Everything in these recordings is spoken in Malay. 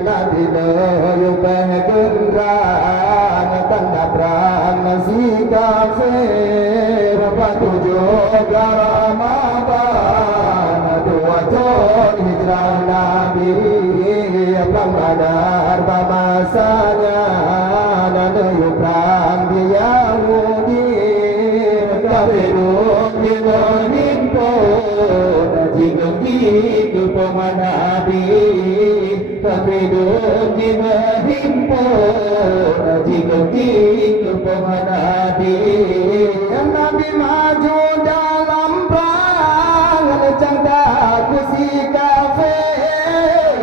Yo pegurang tanda prang si kafe Rapatujo Ramadan Dua ton hijrah Nabi Pembadar bamasanya Nana yukrang di Yahudi Kabeduk di menimpo Jika pemanabi Kabeduk di berhimpun Jika pemanabi Nabi maju dalam perang Cangkak kusi kafe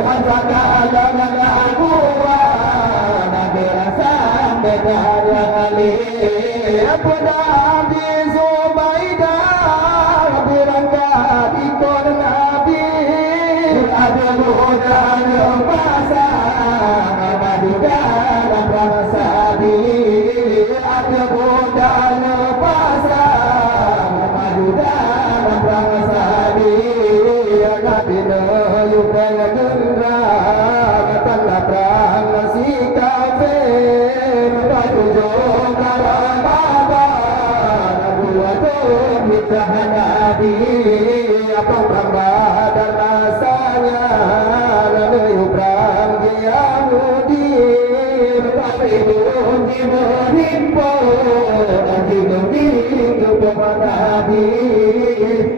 Hantakan dengan akuan Nabi rasa bedanya kali Nabi Zubaidah Berangkat ikut Nabi Ada mudahnya pasang Madukan Rasabi Ada mudahnya pasang Madukan Rasabi Nabi Nayukan Gerang Tanda perang si kafe Patujuh karang babat Dua tuh hijrah Nabi Apa Pembadar masanya Lalu yukrang di Yahudi Kabeduk di berhimpun Jika pemanabi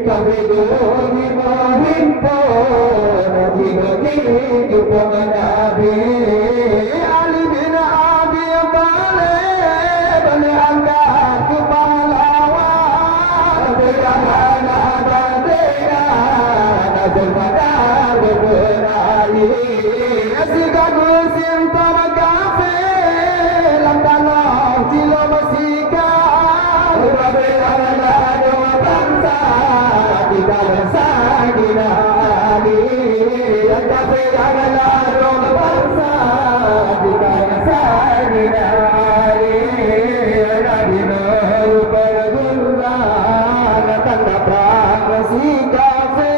Kabeduk di berhimpun Jika pemanabi Ali bin Abi Thalib Angkat kepahlawan Berjalan Jemaah berani Asyik musim terkafe Lantanah cilo bersikap Berbeda dua bangsa Tidak lesai dinali Kafe adalah dua bangsa Tidak lesai dinali Nabi Nuh bergurang Tanda perang si kafe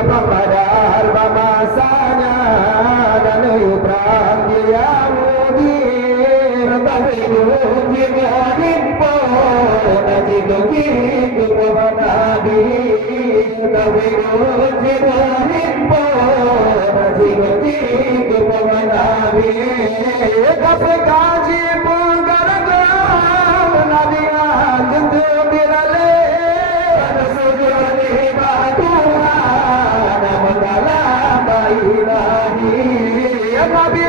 Pembadar bamasanya dan yukrang di Yahudi Kabeduk di berhimpun Jika pemanabi Kabeduk di berhimpun Jika pemanabi Kafe kaji pun garang Nabi ajentu bilale Sujud ibadah Tuhan Mendalam ilahi Nabi